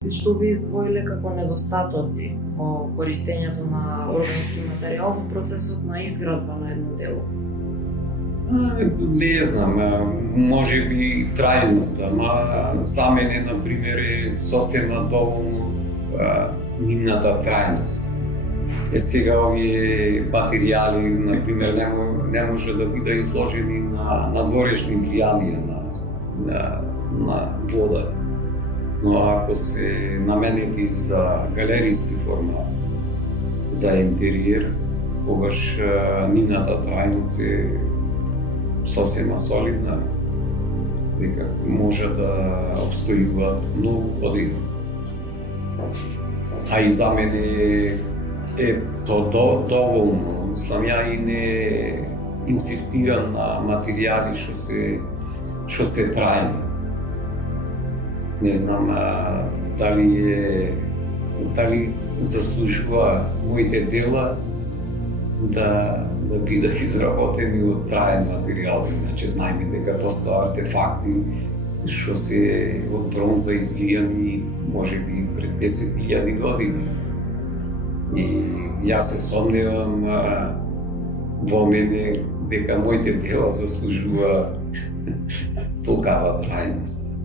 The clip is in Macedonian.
Што би издвоиле како недостатоци во користењето на органски материјал во процесот на изградба на едно дело? Не знам, може би трајноста, ама за мене, например, е сосема доволно нивната трајност. Сега овие материјали, например, не може да бидат изложени на надворешни влијанија на вода. Но ако се наменети за галериски формат, за интериер, тогаш нивната трајност е сосема солидна, дека може да обстојуваат многу години. А и за мене е то доволно. Мислам, ја и не инсистирам на материјали што се трајни. Не знам дали заслужува моите дела да бидат изработени од траен материјал. Значи, знаеме дека постојат артефакти што се од бронза излијани можеби пред 10.000 години. И јас се сомневам во мене дека моите дела заслужува толкава трајност.